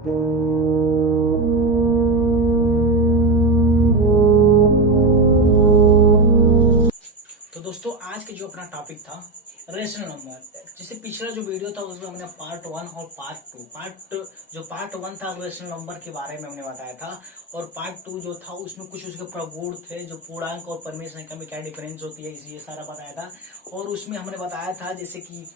तो दोस्तों आज के जो अपना टॉपिक था रेशनल नंबर, जैसे पिछला जो वीडियो था उसमें हमने पार्ट 1 और पार्ट 1 था रेशनल नंबर के बारे में हमने बताया था, और पार्ट 2 जो था उसमें कुछ उसके प्रगुण थे, जो पूर्णांक और परिमेय संख्या में क्या डिफरेंस होती है, इसलिए सारा बताया था। और उसमें हमने बताया था जैसे कि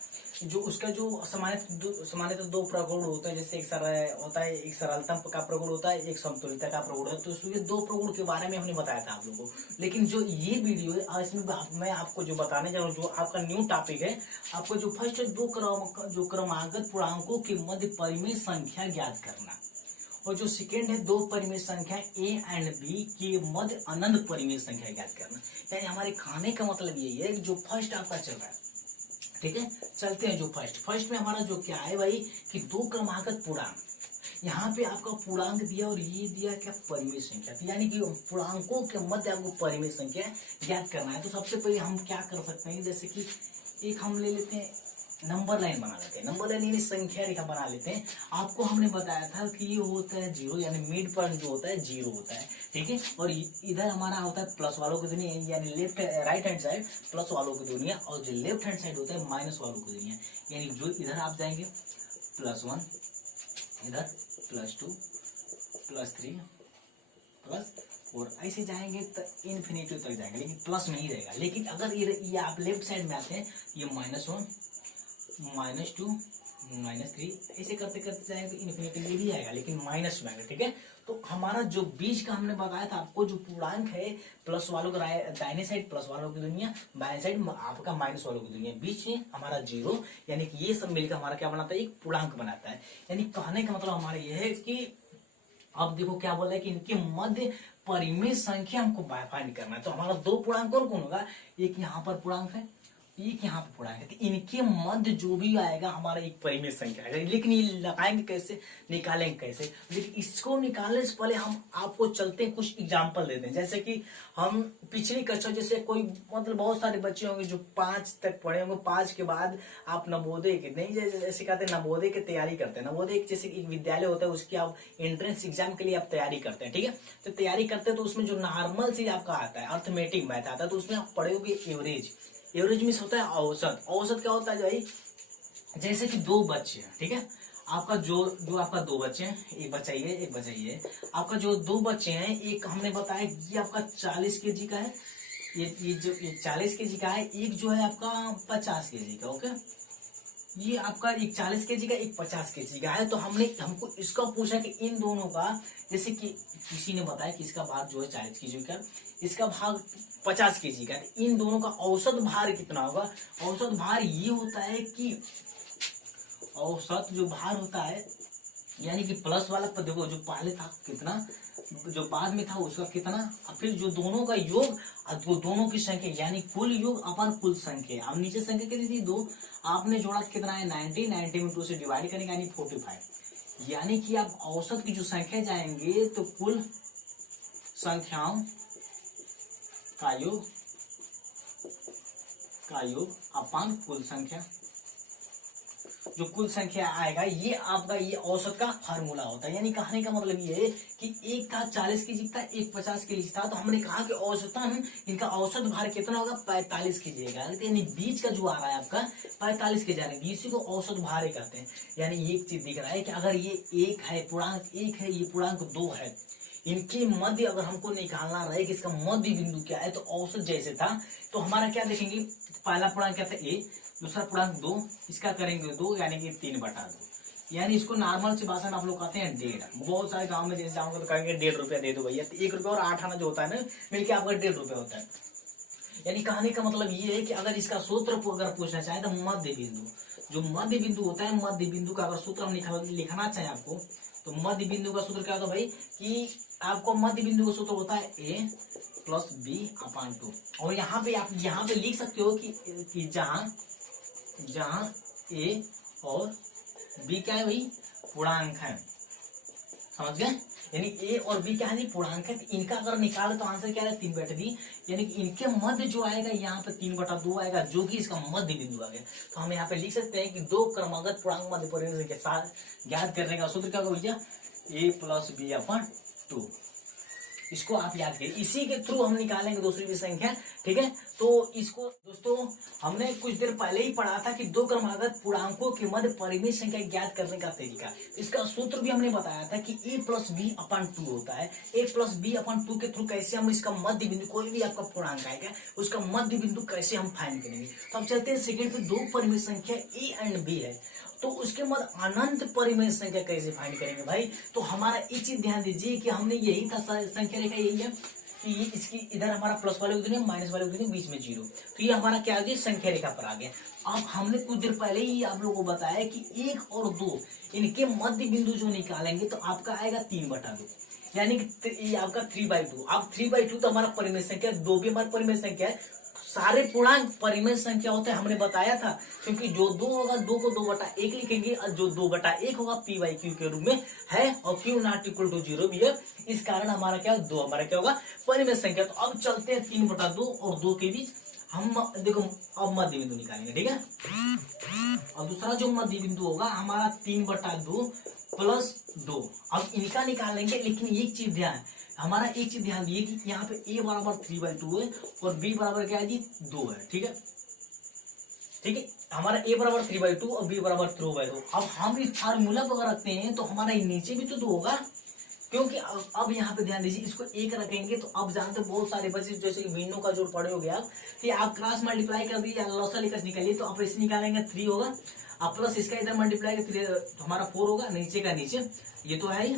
जो उसका जो सामान्यतः दो प्रगुण होते हैं, जैसे एक सरल होता है, एक सरलता का प्रगुण होता है, एक समतुल्यता का प्रगुण है। तो ये दो प्रगुण के बारे में हमने बताया था आप लोगों को। लेकिन जो ये वीडियो है इसमें मैं आपको जो बताने जा रहा हूँ, जो आपका न्यू टॉपिक है, आपको जो फर्स्ट जो क्रमागत पूर्णांकों के मध्य परिमेय संख्या ज्ञात करना, और जो सेकेंड है दो परिमेय संख्या ए एंड बी के मध्य अनंत परिमेय संख्या ज्ञात करना। यानी हमारे खाने का मतलब यही है कि जो फर्स्ट आपका चल रहा है, ठीक है, चलते हैं जो फर्स्ट में हमारा जो क्या है भाई कि दो क्रमागत पूर्णांक, यहाँ पे आपका पूर्णांक दिया और ये दिया क्या परिमेय संख्या, यानी कि पूर्णांकों के मध्य आपको परिमेय संख्या ज्ञात करना है। तो सबसे पहले हम क्या कर सकते हैं, जैसे कि एक हम ले लेते हैं नंबर लाइन बना लेते हैं, नंबर लाइन यानी संख्या रेखा बना लेते हैं। आपको हमने बताया था कि ये होता है जीरो, यानी मिड पॉइंट जो होता है जीरो होता है, ठीक है। और इधर हमारा होता है प्लस वालों की दुनिया, यानी राइट हैंड साइड प्लस वालों की दुनिया, और जो लेफ्ट हैंड साइड होता है माइनस वालों की दुनिया। यानी जो इधर आप जाएंगे +1, इधर +2, +3, +4, ऐसे जाएंगे तो इन्फिनिटी तक जाएंगे, लेकिन प्लस में ही रहेगा। लेकिन अगर ये आप लेफ्ट साइड में आते हैं, ये -1, -2, -3, ऐसे करते करते जाएंगे तो इन्फिनिटी में भी आएगा, लेकिन माइनस में आएगा, ठीक है। तो हमारा जो बीच का हमने बताया था आपको, जो पूर्णांक है प्लस वालों का दाहिने साइड प्लस वालों की दुनिया, बाएं साइड आपका माइनस वालों की दुनिया, बीच में हमारा जीरो, यानी कि ये सब मिलकर हमारा क्या बनाता है, एक पूर्णांक बनाता है। यानी कहने का मतलब हमारा यह है कि अब देखो क्या बोल रहा है कि इनके मध्य परिमेय संख्या हमको फाइंड करना है। तो हमारा दो पूर्णांक कौन कौन होगा, एक यहाँ पर पूर्णांक है, एक यहाँ पे पूर्णांक है, तो इनके मध्य जो भी आएगा हमारा एक परिमेय संख्या आएगा। लेकिन ये लगाएंगे कैसे, निकालेंगे कैसे, लेकिन इसको निकालने से पहले हम आपको चलते हैं कुछ एग्जाम्पल देते हैं। जैसे कि हम पिछली कक्षा, जैसे कोई मतलब बहुत सारे बच्चे होंगे जो 5 तक पढ़े होंगे, 5 के बाद आप नवोदय के नहीं, जैसे कहते हैं नवोदय की तैयारी करते हैं, नवोदय जैसे एक विद्यालय होता है उसकी आप एंट्रेंस एग्जाम के लिए आप तैयारी करते हैं, ठीक है। तो तैयारी करते हैं तो उसमें जो नॉर्मल चीज आपका आता है अर्थमेटिक मैथ आता है, तो उसमें आप पढ़ोगे एवरेज। एवरेज मीन्स होता है औसत। औसत क्या होता है भाई, जैसे कि दो बच्चे हैं, ठीक है, आपका जो आपका दो बच्चे हैं, एक बच्चा ये एक बच्चा ये, आपका जो दो बच्चे हैं, एक हमने बताया ये आपका 40 kg का है, ये जो 40 kg का है, एक जो है आपका 50 kg का, ओके। ये आपका एक 40 kg का, एक 50 kg का है। तो हमको इसका पूछा कि इन दोनों का, जैसे कि किसी ने बताया कि इसका भाग जो है 40 kg का, इसका भाग 50 kg का, इन दोनों का औसत भार कितना होगा। औसत भार ये होता है कि औसत जो भार होता है, यानी कि प्लस वाला पर देखो, जो पहले था कितना, जो बाद में था उसका कितना, और फिर जो दोनों का योग और दोनों की संख्या, यानी कुल योग अपन कुल संख्या। अब नीचे संख्या कितनी थी, 2, आपने जोड़ा कितना है 90, 90 में 2 से डिवाइड करेंगे यानी 45। यानी कि आप औसत की जो संख्या जाएंगे तो कुल संख्याओं का योग अपन कुल संख्या, जो कुल संख्या आएगा ये आपका ये औसत का फार्मूला होता है। यानी कहने का मतलब ये है कि एक था 40 kg था, एक 50 kg था, तो हमने कहा कि औसतन इनका औसत भार कितना होगा 45 kg का, यानी बीच का जो आ रहा है आपका 45 kg, यानी इसी को औसत भार कहते हैं। यानी एक चीज दिख रहा है कि अगर ये एक है पूर्णांक, एक है ये पूर्णांक 2 है, इनके मध्य अगर हमको निकालना रहे कि इसका मध्य बिंदु क्या है, तो औसत जैसे था तो हमारा क्या देखेंगे, पहला पूर्णांक क्या था a, दूसरा पूर्णांक 2, इसका करेंगे 2, यानी कि 3/2। यानी इसको नॉर्मल से भाषा में आप लोग कहते हैं 1.5। बहुत सारे गांव में जैसे जाऊंगे तो कहेंगे 1.5 रुपया दे दो भैया, तो 1 रुपया और 8 आना जो होता है ना मिलके आपका 1.5 रुपया होता है। यानी कहने का मतलब ये है कि अगर इसका सूत्र अगर पूछना चाहे तो मध्य बिंदु, जो मध्य बिंदु होता है, मध्य बिंदु का अगर सूत्र हम लिखना चाहे आपको, तो मध्य बिंदु का सूत्र क्या होता है भाई कि आपको मध्य बिंदु का सूत्र होता है a + b/2। और यहाँ पे आप यहाँ पे लिख सकते हो कि जहां a और b क्या है भाई, पूर्णांक है, समझ गए। यानी ए और बी क्या है पूर्णांक है, इनका अगर निकाले तो आंसर क्या है 3/2, यानी कि इनके मध्य जो आएगा यहाँ पे 3/2 आएगा, जो कि इसका मध्य बिंदु आ गया। तो हम यहाँ पे लिख सकते हैं कि दो क्रमागत पूर्णांक मध्य परिमेय के साथ ज्ञात करने का सूत्र क्या होगा भैया, a+b/2। इसको आप याद करिए, इसी के थ्रू हम निकालेंगे दूसरी भी संख्या, ठीक है। तो इसको दोस्तों हमने कुछ देर पहले ही पढ़ा था कि दो क्रमागत पूर्णांकों के मध्य परिमेय संख्या ज्ञात करने का तरीका। इसका सूत्र भी हमने बताया था कि a+b/2 होता है। a+b/2 के थ्रू कैसे हम इसका मध्य बिंदु, कोई भी आपका पूर्णांक आएगा उसका मध्य बिंदु कैसे हम फाइंड करेंगे। तो हम चलते हैं सेकेंड पे, दो परिमेय संख्या a एंड b है, तो उसके बाद अनंत परिमेय संख्या कैसे फाइंड करेंगे भाई। तो हमारा एक चीज ध्यान दीजिए कि हमने यही था संख्या रेखा यही है कि इसकी इधर हमारा प्लस वाले उतने माइनस वाले उतने बीच में 0, तो ये हमारा क्या आ गया संख्या रेखा पर आ गया। अब हमने कुछ देर पहले ही आप लोगों को बताया कि 1 और 2 इनके मध्य बिंदु जो निकालेंगे तो आपका आएगा 3/2, यानी कि ये आपका 3/2। अब 3/2 तो हमारा परिमेय संख्या, 2 भी हमारा परिमेय संख्या है। सारे पूर्णांक परिमेय संख्या होते हैं, हमने बताया था, क्योंकि जो 2 होगा 2 को 2/1 लिखेंगे और जो 2/1 होगा p/q के रूप में है और q ≠ 0 भी है, इस कारण हमारा क्या 2 हमारा क्या होगा परिमेय संख्या। तो अब चलते हैं 3/2 और 2 के बीच हम देखो अब मध्य बिंदु निकालेंगे, ठीक है। और दूसरा जो मध्य बिंदु होगा हमारा 3/2 + 2, अब इनका निकालेंगे। लेकिन एक चीज ध्यान, हमारा एक चीज ध्यान दिए कि यहाँ पे a = 3/2 है और b बराबर क्या है जी 2 है, ठीक है। ठीक है, हमारा a = 3/2 और b = 3/2। अब हम इस फार्मूला को अगर रखते हैं तो हमारा नीचे भी तो 2 होगा, क्योंकि अब यहाँ पे ध्यान दीजिए, इसको 1 रखेंगे तो अब जानते बहुत सारे बच्चे जैसे कि मीनों का जोड़ पढ़े हो गया कि आप क्रॉस मल्टीप्लाई कर दीजिए, लॉसा लेकर निकालिए तो आप ऐसे निकालेंगे 3 होगा, अब प्लस इसका इधर मल्टीप्लाई तो हमारा 4 होगा, नीचे का नीचे ये तो है ही।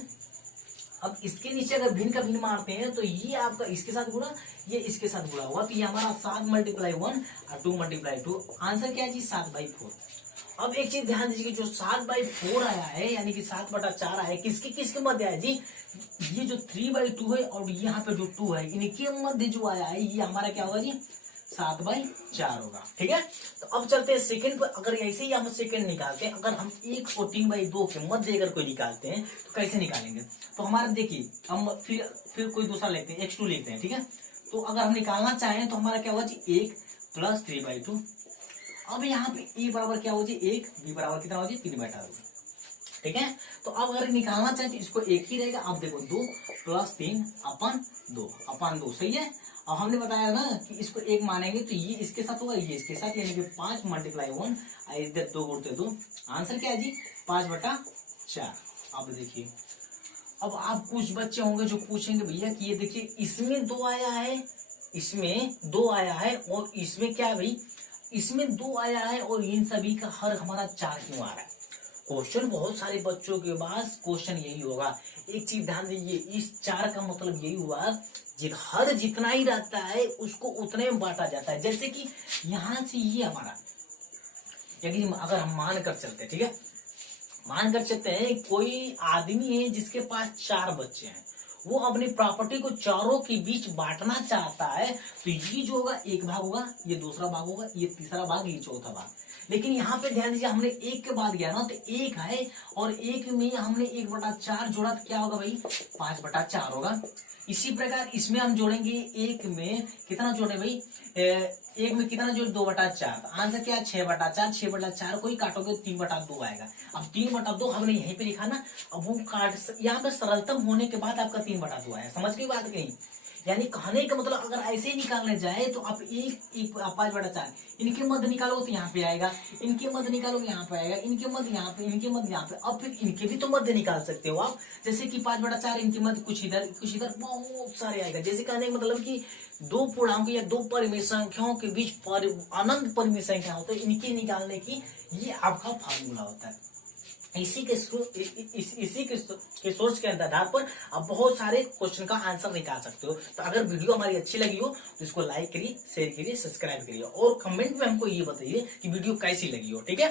अब इसके नीचे अगर भिन्न का भिन्न मारते हैं तो ये आपका इसके साथ गुणा, ये इसके साथ गुणा होगा, तो ये हमारा 7 × 1 और 2 × 2, आंसर क्या है जी 7/4। अब एक चीज ध्यान दीजिए, जो 7/4 आया है यानी कि 7/4 आया है, किसके किसके मध्य आया जी, ये जो 3/2 है और यहाँ पे जो 2 है इनके मध्य जो आया है ये हमारा क्या होगा जी 7/4 होगा, ठीक है। तो अब चलते हैं सेकंड पर। अगर ऐसे ही हम सेकंड निकालते हैं, अगर हम 1 और 3/2 के मध्य अगर कोई निकालते हैं तो कैसे निकालेंगे। तो हमारा देखिए हम फिर कोई दूसरा लेते हैं, x2 लेते हैं, ठीक है। तो अगर हम निकालना चाहें तो हमारा क्या होगा जी 1 + 3/2। अब यहाँ पे e बराबर क्या होगा जी 1, b बराबर कितना होगा जी 3/2, ठीक है। तो अब अगर निकालना चाहे तो इसको एक ही रहेगा। अब देखो 2 + 3/2 सही है। अब हमने बताया ना कि इसको 1 मानेंगे तो ये इसके साथ होगा, ये इसके साथ, यानी कि 5 × 1 इधर 2 × 2, आंसर क्या है जी 5/4। अब देखिए, अब आप कुछ बच्चे होंगे जो पूछेंगे भैया कि ये देखिए इसमें 2 आया है, इसमें 2 आया है और इसमें क्या है भाई, इसमें 2 आया है और इन सभी का हर हमारा 4 क्यों आ रहा है। क्वेश्चन बहुत सारे बच्चों के पास क्वेश्चन यही होगा। एक चीज ध्यान दीजिए, इस 4 का मतलब यही हुआ हर जितना ही रहता है उसको उतने में बांटा जाता है। जैसे कि यहां से ये हमारा, यदि अगर हम मान कर चलते हैं, ठीक है, मान कर चलते हैं कोई आदमी है जिसके पास 4 बच्चे हैं, वो अपनी प्रॉपर्टी को चारों के बीच बांटना चाहता है, तो ये जो होगा एक भाग होगा, ये दूसरा भाग होगा, ये तीसरा भाग, ये चौथा भाग। लेकिन यहाँ पे ध्यान दीजिए, हमने 1 के बाद गया ना तो 1 है और 1 में हमने 1/4 जोड़ा तो क्या होगा भाई 5/4 होगा। इसी प्रकार इसमें हम जोड़ेंगे 1 में कितना जोड़े भाई, 1 में कितना जोड़े 2/4, आंसर क्या है 6/4। 6/4 को ही काटोगे 3/2 आएगा। अब 3/2 हमने यहीं पे लिखा ना, अब वो काट यहाँ पे सरलतम होने के बाद आपका 3/2 आया, समझ गई बात कहीं। यानी कहने का मतलब अगर ऐसे ही निकालने जाए तो आप 5/4 इनके मध्य निकालोगे तो यहाँ पे आएगा, इनके मध्य निकालोगे यहाँ पे आएगा, इनके मध्य यहाँ पे, इनके मध्य यहाँ पे। अब फिर इनके भी तो मध्य निकाल सकते हो आप, जैसे कि 5/4 इनके मध्य कुछ इधर बहुत सारे आएगा। जैसे कहने का मतलब कि 2 पूर्णांक या 2 परिमेय संख्याओं के बीच अनंत परिमेय संख्या होता है, इनके निकालने की ये आपका फार्मूला होता है। इसी के सोर्स के आधार पर आप बहुत सारे क्वेश्चन का आंसर निकाल सकते हो। तो अगर वीडियो हमारी अच्छी लगी हो तो इसको लाइक करिए, शेयर करिए, सब्सक्राइब करिए और कमेंट में हमको ये बताइए कि वीडियो कैसी लगी हो, ठीक है।